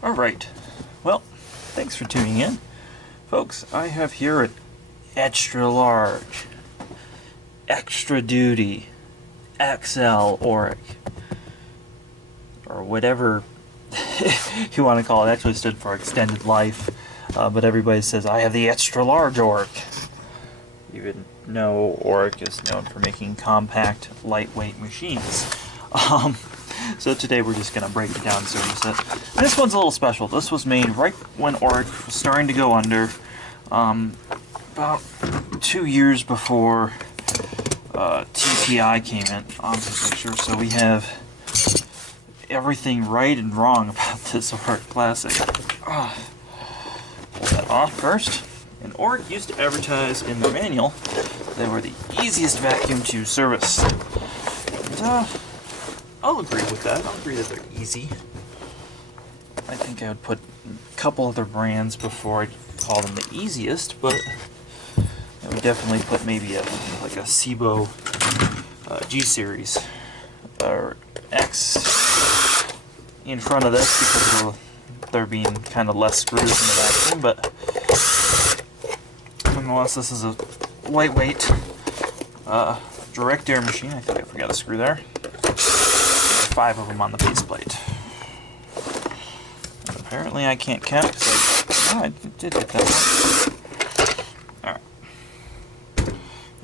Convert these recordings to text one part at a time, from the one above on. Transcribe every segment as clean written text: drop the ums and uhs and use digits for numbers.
Alright, well, thanks for tuning in. Folks, I have here an extra large, extra duty, XL Oreck, or whatever you want to call it. Actually stood for extended life, but everybody says, I have the extra large Oreck. Even though Oreck is known for making compact, lightweight machines. So today we're just going to break it down and service it. And this one's a little special. This was made right when Oreck was starting to go under, about 2 years before TTI came in onto the picture. So we have everything right and wrong about this Oreck Classic. Pull that off first. And Oreck used to advertise in their manual they were the easiest vacuum to service. And, I'll agree with that. I'll agree that they're easy. I think I would put a couple other brands before I'd call them the easiest, but I would definitely put maybe like a Cibo G-Series or X in front of this because of there being kind of less screws in the vacuum, but nonetheless, this is a lightweight direct air machine. I think I forgot a screw there. 5 of them on the faceplate. Apparently I can't count because I did get that one. Alright.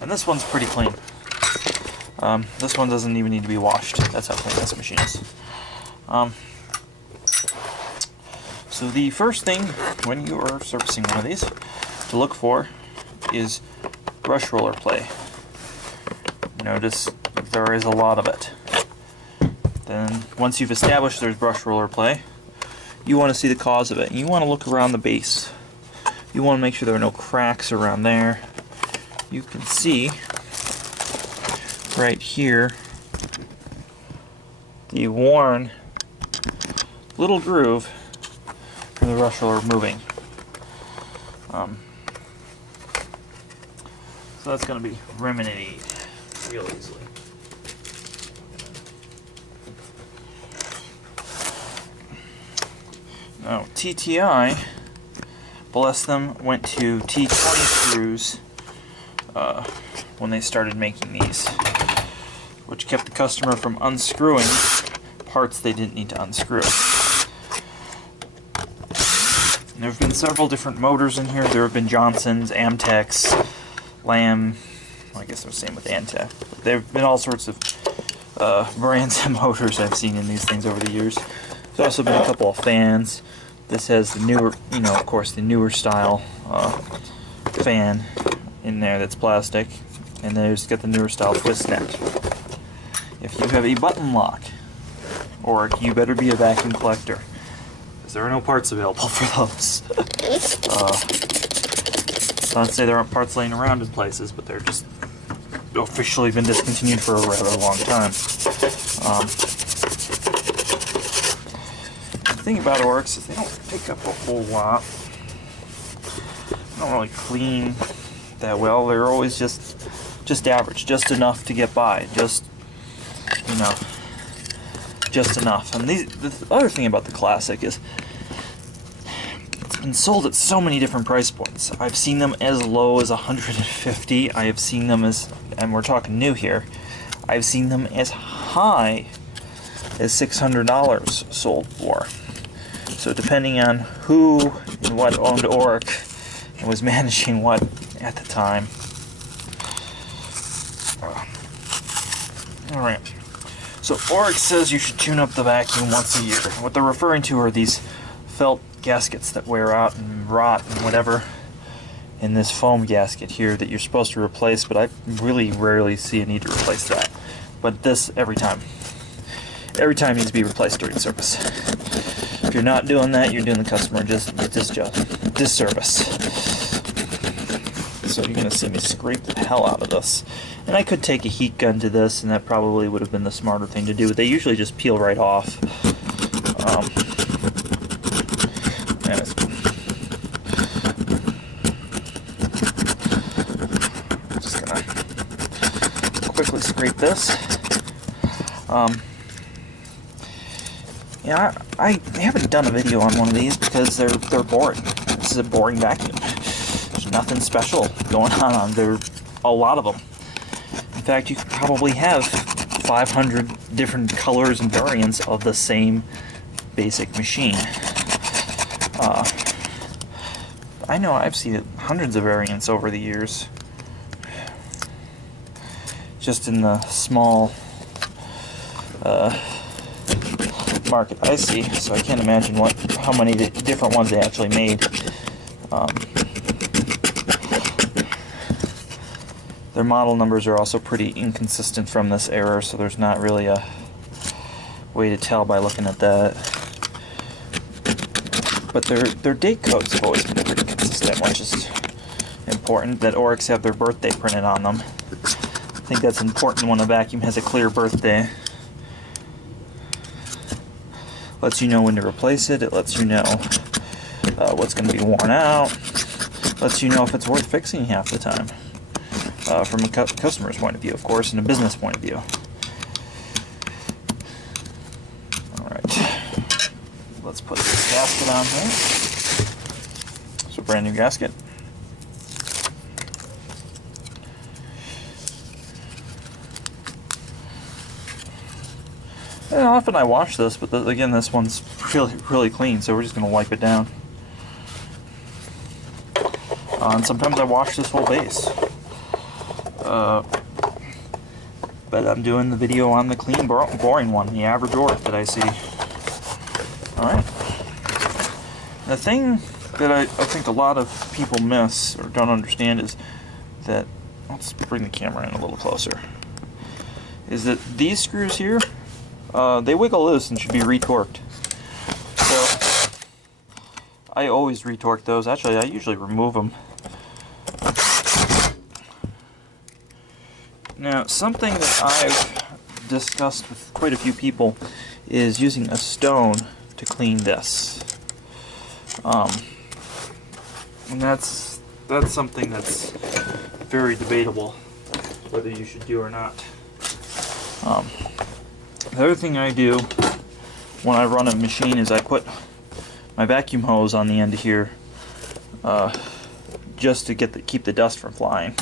And this one's pretty clean. This one doesn't even need to be washed. That's how clean this machine is. So the first thing when you are servicing one of these to look for is brush roller play. Notice there is a lot of it. Then, once you've established there's brush roller play, you want to see the cause of it. You want to look around the base. You want to make sure there are no cracks around there. You can see right here the worn little groove from the brush roller moving. So that's going to be remedied real easily. Now, TTI, bless them, went to T20 screws when they started making these, which kept the customer from unscrewing parts they didn't need to unscrew. There have been several different motors in here. There have been Johnson's, Amtech's, Lamb, well, I guess they're the same with Antec. There have been all sorts of brands and motors I've seen in these things over the years. There's also been a couple of fans. This has the newer, of course, the newer style fan in there that's plastic, and there's got the newer style twist neck. If you have a button lock, or you better be a vacuum collector, because there are no parts available for those. Not to say there aren't parts laying around in places, but they're just officially been discontinued for a rather long time. The thing about Orecks is they don't pick up a whole lot. They don't really clean that well. They're always just average, just enough to get by, just enough. And the other thing about the Classic is it's been sold at so many different price points. I've seen them as low as $150. I have seen them as, and we're talking new here, I've seen them as high as $600 sold for. So depending on who and what owned Oreck and was managing what at the time. Alright, so Oreck says you should tune up the vacuum once a year. What they're referring to are these felt gaskets that wear out and rot and whatever in this foam gasket here that you're supposed to replace, but I really rarely see a need to replace that. But this, every time needs to be replaced during service. If you're not doing that, you're doing the customer just a disservice. So you're going to see me scrape the hell out of this. And I could take a heat gun to this, and that probably would have been the smarter thing to do. They usually just peel right off. And it's just going to quickly scrape this. Yeah, I haven't done a video on one of these because they're boring. This is a boring vacuum. There's nothing special going on. There are a lot of them. In fact, you could probably have 500 different colors and variants of the same basic machine. I know I've seen hundreds of variants over the years, just in the small market I see, so I can't imagine how many different ones they actually made. Their model numbers are also pretty inconsistent from this era, so there's not really a way to tell by looking at that. But their date codes have always been pretty consistent, which is important, that Orecks have their birthday printed on them. I think that's important when a vacuum has a clear birthday. Lets you know when to replace it, it lets you know what's going to be worn out, lets you know if it's worth fixing half the time. From a customer's point of view, of course, and a business point of view. Alright, let's put this gasket on here. It's a brand new gasket. And often I wash this, but again, this one's really clean, so we're just going to wipe it down. And sometimes I wash this whole base. But I'm doing the video on the clean, boring one, the average Oreck that I see. Alright. The thing that I think a lot of people miss or don't understand is that, let's bring the camera in a little closer, is that these screws here, they wiggle loose and should be retorqued. So I always retorque those. Actually, I usually remove them. Now, something that I've discussed with quite a few people is using a stone to clean this. And that's something that's very debatable whether you should do or not. The other thing I do when I run a machine is I put my vacuum hose on the end of here just to keep the dust from flying.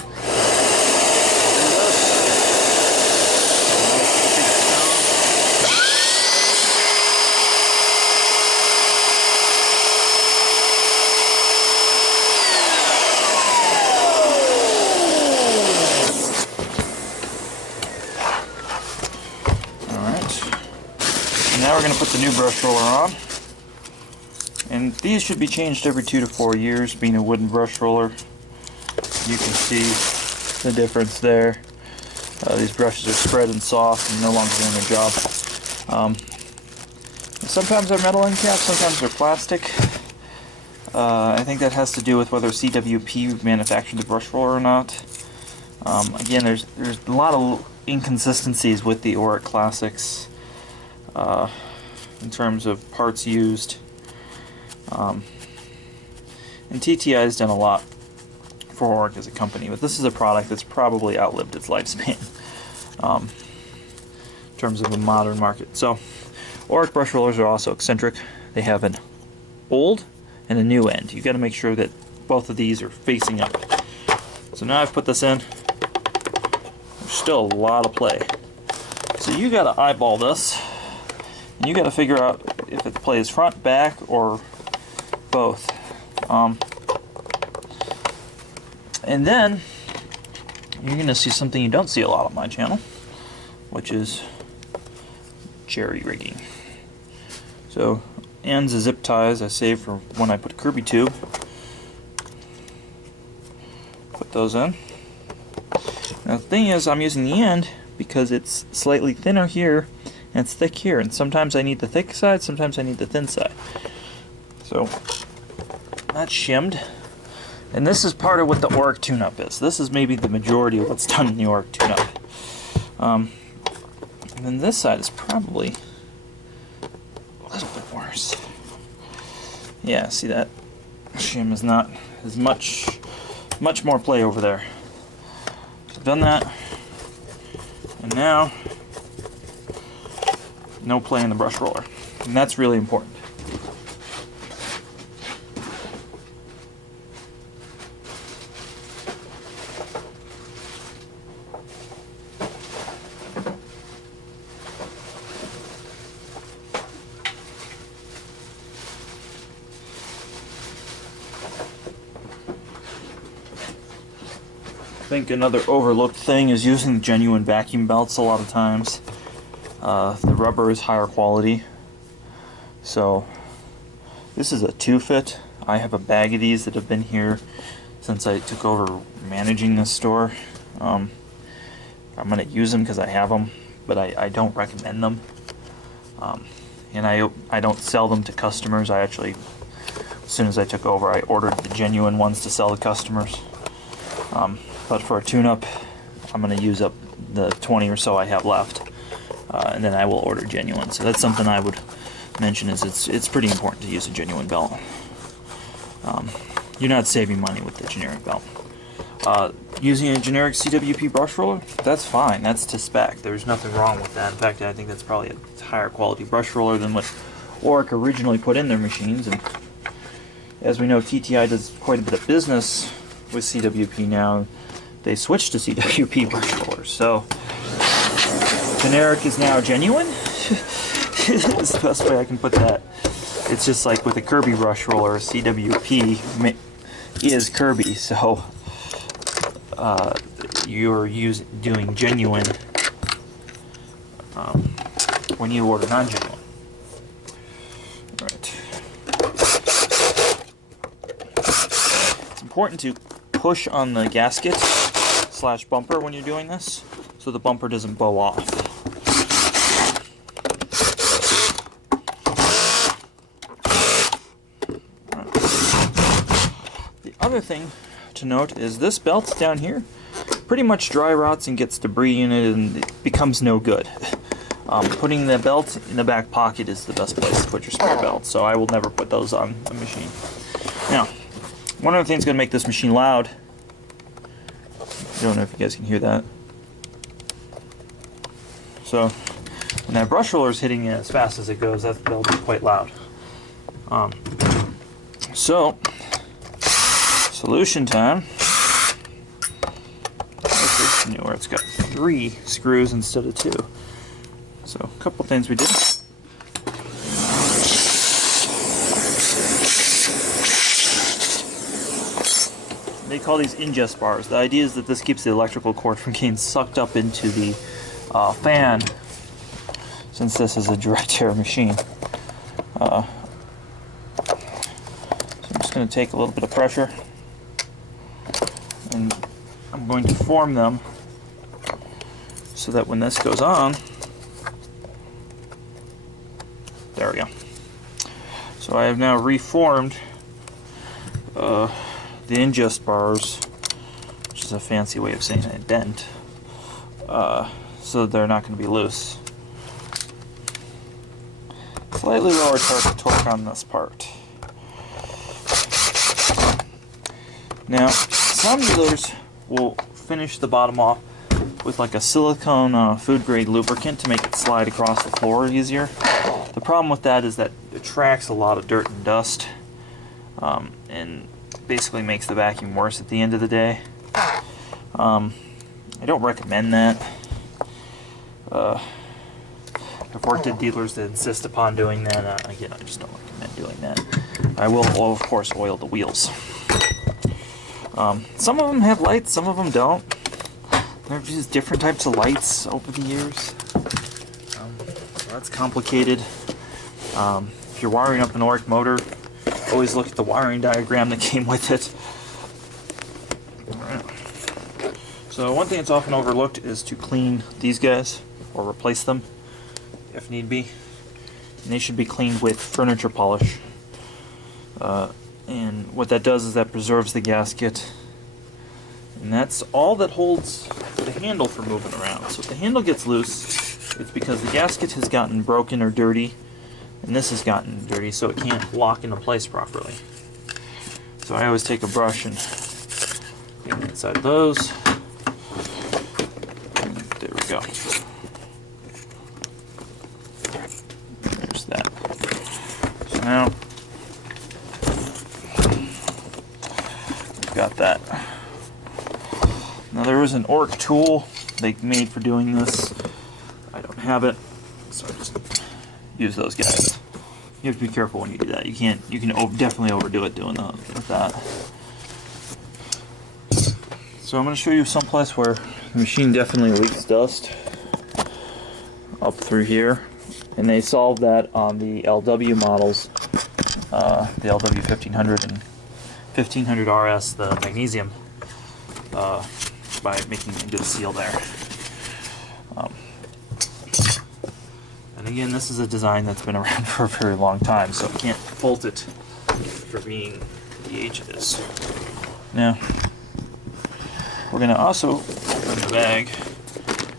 Now we're going to put the new brush roller on, and these should be changed every 2 to 4 years. Being a wooden brush roller, you can see the difference there. These brushes are spread and soft and no longer doing their job. Sometimes they're metal end caps, sometimes they're plastic. I think that has to do with whether CWP manufactured the brush roller or not. Again, there's a lot of inconsistencies with the Oreck Classics. In terms of parts used, and TTI has done a lot for Oreck as a company, but this is a product that's probably outlived its lifespan in terms of the modern market. So Oreck brush rollers are also eccentric. They have an old and a new end. You've got to make sure that both of these are facing up. So now I've put this in. There's still a lot of play. So you got to eyeball this. And you got to figure out if it plays front, back, or both. And then you're going to see something you don't see a lot on my channel, which is jerry rigging. So ends of zip ties I save for when I put a Kirby tube. Put those in. Now the thing is, I'm using the end because it's slightly thinner here and it's thick here, and sometimes I need the thick side, sometimes I need the thin side. So that's shimmed, and this is part of what the Oreck tune-up is. This is maybe the majority of what's done in the Oreck tune-up. And then this side is probably a little bit worse. Yeah, see that shim is not as much more play over there. So I've done that, and now no play in the brush roller. And that's really important. I think another overlooked thing is using the genuine vacuum belts a lot of times. The rubber is higher quality. So this is a 2-fit. I have a bag of these that have been here since I took over managing this store. I'm going to use them because I have them, but I don't recommend them. And I don't sell them to customers. I actually, as soon as I took over, I ordered the genuine ones to sell to customers. But for a tune-up, I'm going to use up the 20 or so I have left, and then I will order genuine. So that's something I would mention, is it's pretty important to use a genuine belt. You're not saving money with the generic belt. Using a generic CWP brush roller, that's fine. That's to spec. There's nothing wrong with that. In fact, I think that's probably a higher quality brush roller than what Oreck originally put in their machines. And as we know, TTI does quite a bit of business with CWP now. They switched to CWP brush rollers. So generic is now genuine. Is the best way I can put that. It's just like with a Kirby brush roller, CWP is Kirby, so you're doing genuine when you order non-genuine. Right. It's important to push on the gasket / bumper when you're doing this, so the bumper doesn't bow off. The other thing to note is this belt down here pretty much dry rots and gets debris in it, and it becomes no good. Putting the belt in the back pocket is the best place to put your spare belt, so I will never put those on the machine. Now, one of the things going to make this machine loud, I don't know if you guys can hear that. So when that brush roller is hitting it as fast as it goes, that belt is quite loud. So solution time. This is newer. It's got 3 screws instead of 2. So a couple things we did. They call these ingest bars. The idea is that this keeps the electrical cord from getting sucked up into the fan, since this is a direct air machine. So I'm just going to take a little bit of pressure, and I'm going to form them so that when this goes on, there we go. So I have now reformed the ingest bars, which is a fancy way of saying a dent, so they're not going to be loose. Slightly lower torque on this part. Now, some dealers will finish the bottom off with like a silicone food grade lubricant to make it slide across the floor easier. The problem with that is that it attracts a lot of dirt and dust, and basically makes the vacuum worse at the end of the day. I don't recommend that. I've worked at dealers that insist upon doing that. Again, I just don't recommend doing that. I will, of course, oil the wheels. Some of them have lights, some of them don't. There's just different types of lights over the years. So that's complicated. If you're wiring up an Oreck motor, always look at the wiring diagram that came with it. Alright. So one thing that's often overlooked is to clean these guys, or replace them if need be. And they should be cleaned with furniture polish. And what that does is that preserves the gasket. And that's all that holds the handle from moving around. So if the handle gets loose, it's because the gasket has gotten broken or dirty, and this has gotten dirty, so it can't lock into place properly. So I always take a brush and get inside those. And there we go. There's that. got that. Now there is an Oreck tool they made for doing this. I don't have it, so I just use those guys. You have to be careful when you do that. You can definitely overdo it doing that with that. So I'm going to show you someplace where the machine definitely leaks dust. Up through here. And they solved that on the LW models, the LW 1500 and 1500 RS, the magnesium, by making a good seal there. And again, this is a design that's been around for a very long time, so I can't fault it for being the age it is. Now, we're going to also open the bag.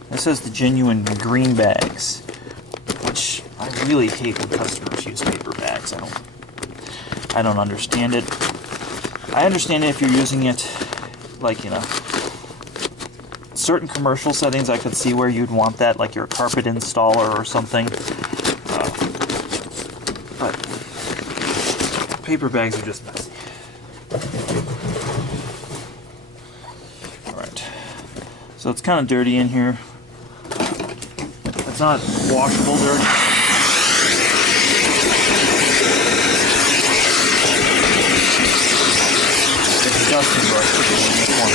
This is the genuine green bags, which I really hate when customers use paper bags. I don't understand it. I understand it if you're using it like in a certain commercial settings. I could see where you'd want that, like you're a carpet installer or something. But paper bags are just messy. Alright. So it's kind of dirty in here. It's not washable dirty. It's a dusting brush in this one.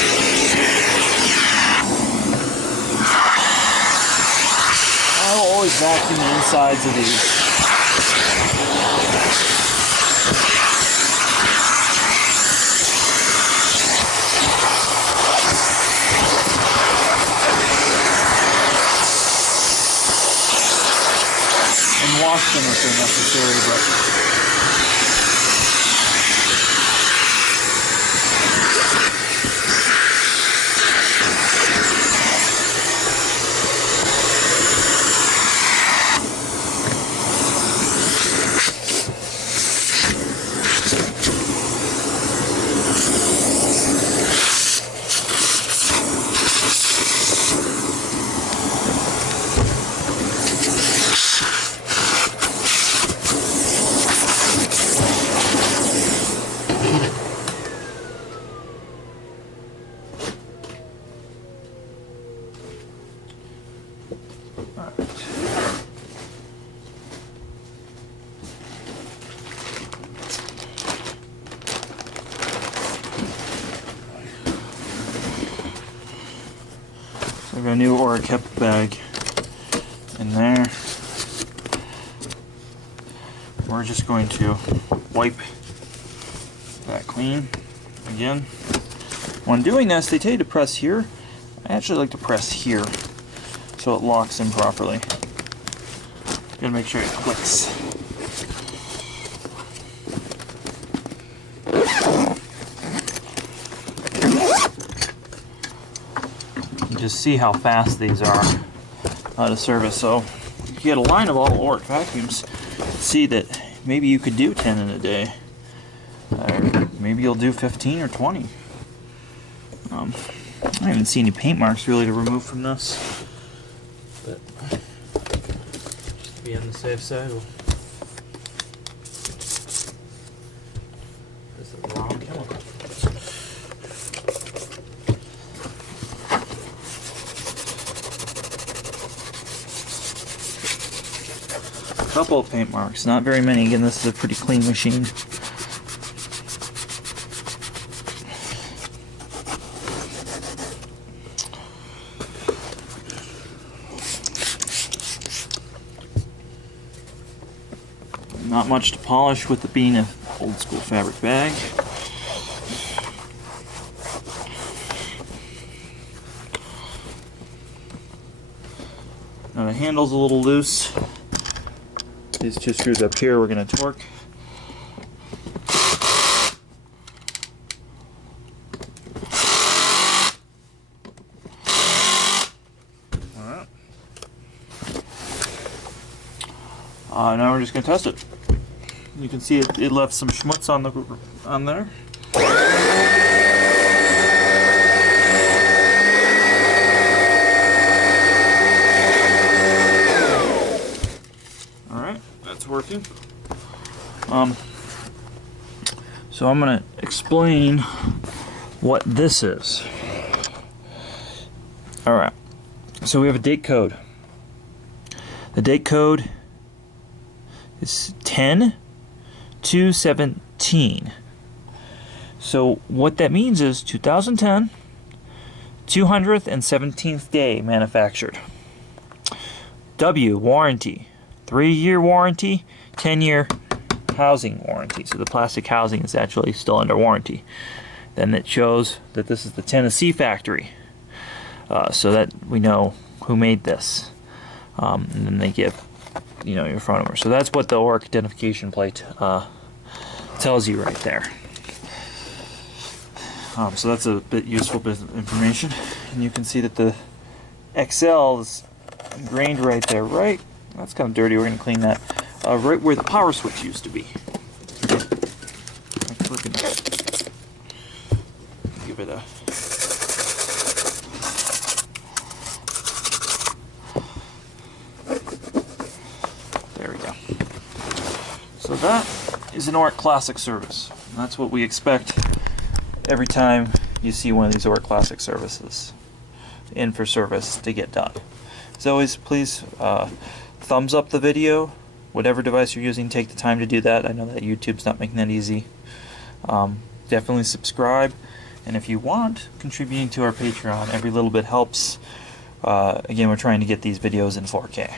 I will always vacuum the insides of these. And wash them if they're necessary, but I've got a new Oreck HEPA bag in there. We're just going to wipe that clean again. When doing this, they tell you to press here. I actually like to press here so it locks in properly. Gotta make sure it clicks. Just see how fast these are out of service. So if you get a line of all Oreck vacuums, see that maybe you could do 10 in a day, or maybe you'll do 15 or 20. I don't even see any paint marks really to remove from this, but just to be on the safe side, we'll this is the wrong chemical. Couple of paint marks, not very many. Again, this is a pretty clean machine. Not much to polish with it being an old school fabric bag. Now the handle's a little loose. These two screws up here we're going to torque. Alright. Now we're just going to test it. You can see it left some schmutz on there. Working. So I'm going to explain what this is. Alright, so we have a date code. The date code is 10/2/17. So what that means is 2010, 217th day manufactured. W, warranty. 3-year warranty, 10-year housing warranty. So the plastic housing is actually still under warranty. Then it shows that this is the Tennessee factory. So that we know who made this. And then they give, you know, your phone number. So that's what the Oreck identification plate tells you right there. So that's a bit useful bit of information. And you can see that the XL is ingrained right there, right? That's kind of dirty. We're going to clean that. Right where the power switch used to be. We're going to give it a... There we go. So that is an Oreck Classic service. And that's what we expect every time you see one of these Oreck Classic services in for service to get done. As always, please thumbs up the video. Whatever device you're using, take the time to do that. I know that YouTube's not making that easy. Definitely subscribe. And if you want, contributing to our Patreon. Every little bit helps. Again, we're trying to get these videos in 4K.